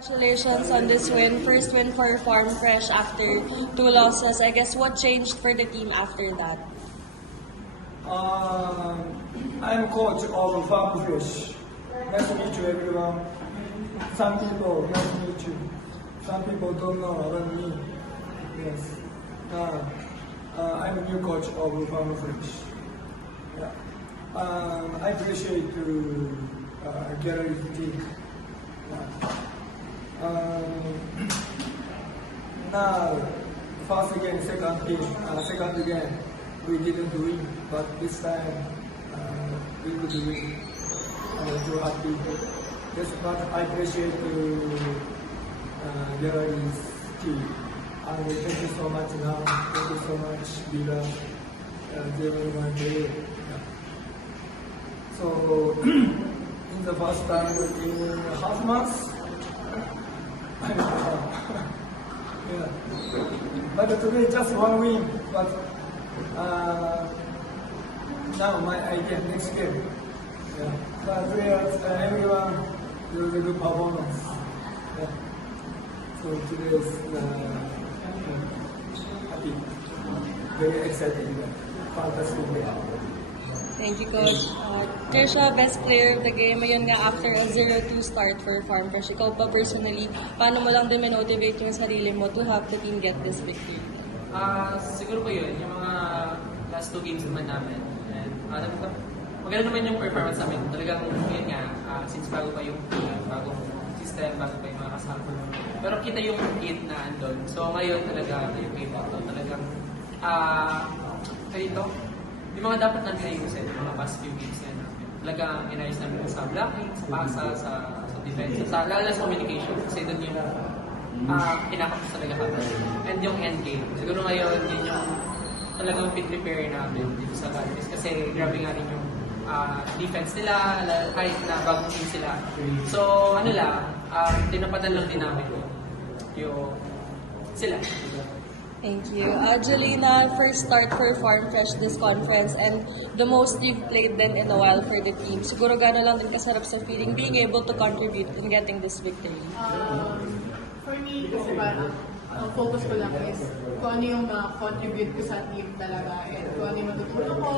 Congratulations on this win. First win for Farm Fresh after 2 losses. I guess what changed for the team after that? I'm coach of Farm Fresh. Nice to meet you, everyone. Some people, nice to meet you. Some people don't know about me. Yes. I'm a new coach of Farm Fresh. Yeah. I appreciate Gary team. Now, first again, second again, we didn't win, but this time we could win. I'm too happy. Yes, but I appreciate Gary's team. And thank you so much now. Thank you so much, Bila, everyone here. Yeah. So, in the first time, in half months, yeah. But today just one win, but now my idea next game. Yeah. But we are everyone doing a good performance. Yeah. So today is happy, very exciting, fantastic day. Thank you, Coach. Trisha, best player of the game. Ayun nga, after a 0-2 start for Farm Fresh, ikaw pa personally, paano mo lang din motivate yung sarili mo to have the team get this victory? Siguro po yun, yung mga last 2 games naman namin. And maganda naman yung performance namin. Talagang yun nga, since bago pa yung bagong system, bago pa yung mga kasama. Pero kita yung hit na andun. So ngayon talaga, yung game out, talagang, dito, yung mga dapat natin ayusin, yung mga past few games yan namin. Talagang inayos namin sa blocking, sa pasa, sa defense, lalo sa communication. Kasi doon yung pinakapas talaga kami. And yung end game. Siguro ngayon, yun yung talagang fit repair namin dito sa Galvez. Kasi grabe nga rin yung defense nila, kahit na bagong team sila. So, ano lang, tinapatan lang din namin yung sila. Thank you. Jelena, first start for Farm Fresh this conference and the most you've played then in a while for the team. Siguro gano'n lang din kasarap sa feeling being able to contribute in getting this victory. For me, kasi parang ang focus ko lang is kung ano yung contribute ko sa team talaga and kung ano yung matutulong ko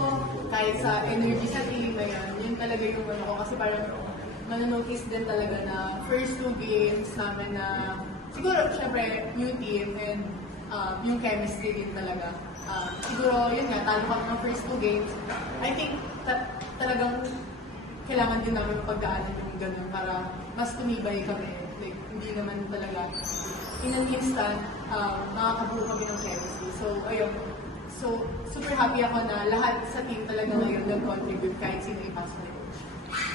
kahit sa energy sa team, yun talaga yung ano ko kasi parang mananotice din talaga na first 2 games namin na siguro syempre new team and yung chemistry din talaga. Siguro yun nga, talo kami ng first 2 games. I think talagang kailangan din namin pagdaanan yung ganun para mas tumibay kami. Like, hindi naman talaga in an instant, makakabuo kami ng chemistry. So, ayun. So, super happy ako na lahat sa team talaga ngayon nag-contribute kahit sino ipasok ni Coach.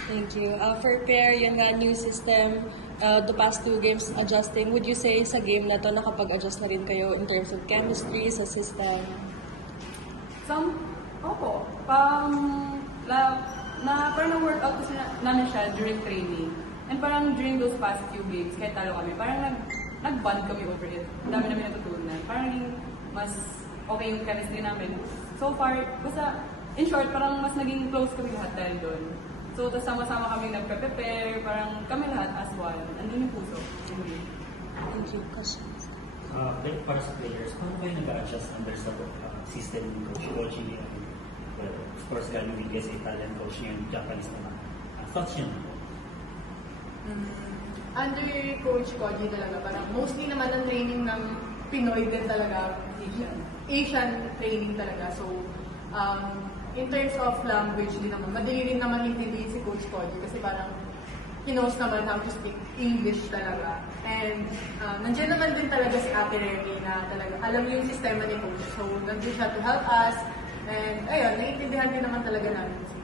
Thank you. For Pair, yun nga, new system, the past 2 games adjusting. Would you say sa game na to nakapag-adjust na rin kayo in terms of chemistry, sa system? Opo. Parang na-workout kasi namin siya during training. And parang during those past few games, kahit talo kami, parang nag-bond kami over it. Ang dami namin natutunan. Parang mas okay yung chemistry namin. So far, basta, in short, parang mas naging close kami lahat dahil doon. So, tas sama-sama kami nagpe-prepare, parang kami lahat as one. Andun yung puso. Thank you. Questions? Para sa players, paano kayo nag-adjust under sa system ni Coach Koji? Well, of course, galing din kasi Italian coach niya, Japanese naman. Thoughts niya? Under Coach Koji talaga, parang mostly naman ang training ng Pinoy din talaga, Asian training talaga. So, in terms of language din naman, madali rin naman intindihin si Coach Koji kasi parang he knows naman how to speak English talaga. And nandiyan naman din talaga si Ate Remy na talaga alam yung sistema ni Coach. So, nandiyan siya to help us. And ayun, naiintindihan din naman talaga namin si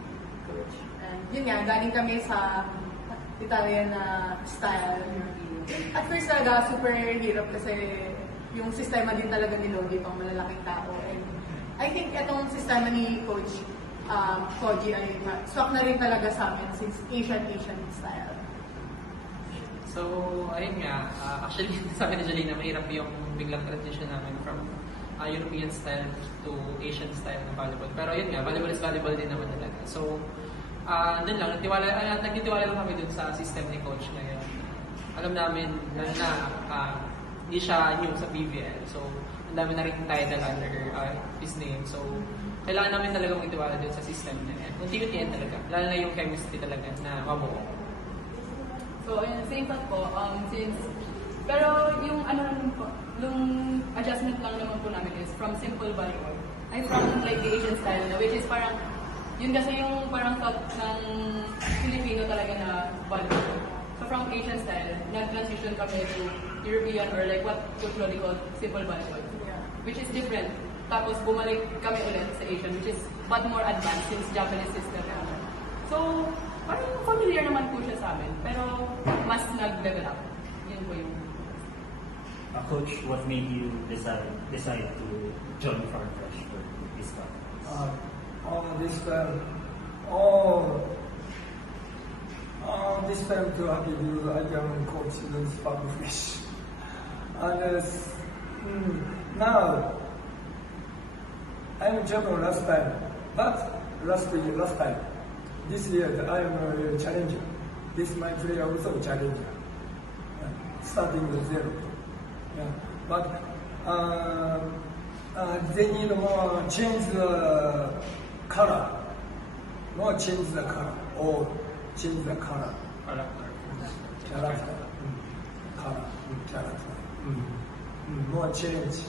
Coach. And yun nga, galing kami sa Italian na style. At first talaga, super hirap kasi yung sistema din talaga ni Lodi pang malalaking tao. And I think itong sistema ni Coach Koji ay swak na rin talaga sa amin since Asian style. So, ayun nga, actually, sabi ni Jelena, mahirap yung biglang transition namin from European style to Asian style na volleyball. Pero yun nga, volleyball is volleyball din naman talaga. So, doon lang, nagtitiwala lang kami dun sa system ni Coach ngayon. alam namin na hindi siya new sa PBL. So, ang dami na rin title under his name. So, kailangan namin talaga magtiwala din sa system na yan. Unti-unti talaga. Lalo na yung chemistry talaga na mabuo. So, ayun, same thought po. Pero yung ano naman po, yung adjustment lang naman po namin is from simple volleyball. Ay from like the Asian style na, which is parang, yun kasi yung parang thought ng Filipino talaga na volleyball. So from Asian style, nag-transition kami to European or like what culturally called simple volleyball. Which is different. Tapos bumalik kami ulit sa Asian, which is but more advanced since Japanese system. So, parang familiar naman po siya sa amin, pero mas nag-level up. Yun po yung... Coach, what made you decide to join Farm Fresh for this time? This time, this time too happy because I can coach this Farm Fresh. And now, I'm champion last time, but last time. This year, I am a challenger. This my player also challenger. Starting with zero. Yeah. But they need more change the color. More change the color. Or change the color. Character. Color. Character. More change.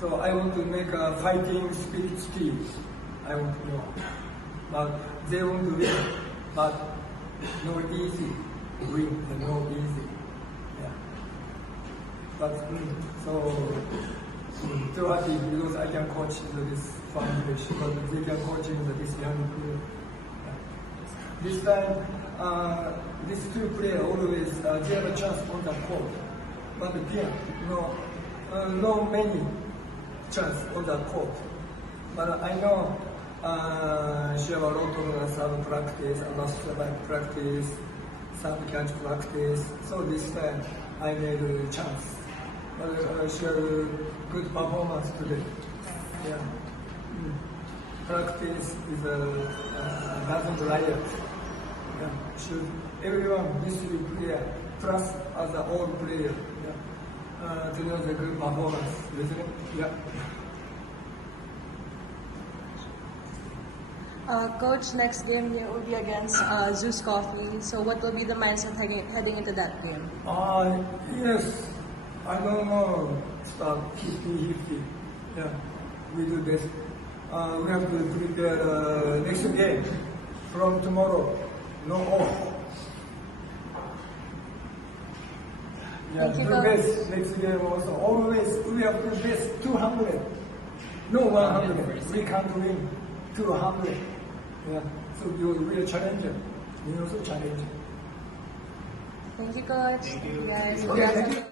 So I want to make a fighting spirit speed. I want to know. But they want to win. But no easy. Win, no easy. Yeah. But too happy because I can coach this Farm Fresh, because they can coach this young player. Yeah. This time, these two players always they have a chance on the court, but here no many chance on the court. But I know she have a lot of serve practice, a lot of practice, serve catch practice. So this time I made a chance. But she had a good performance today. Yeah. Practice is doesn't riot. Yeah. Should everyone needs to be player, plus as a all player. Yeah. To know the good performance, isn't it? Yeah. Coach, next game will be against Zeus Coffee. So what will be the mindset heading into that game? Yes. I don't know. Start 50-50. Yeah. We do this. We have to prepare the next game from tomorrow. No off. Yeah, Thank you, do Coach. best next game also. Always we have to best 200. No 100. We can't win 200. Yeah. So we are challenger. We also challenge. Thank you, Coach. Thank you. Guys. Okay, thank you.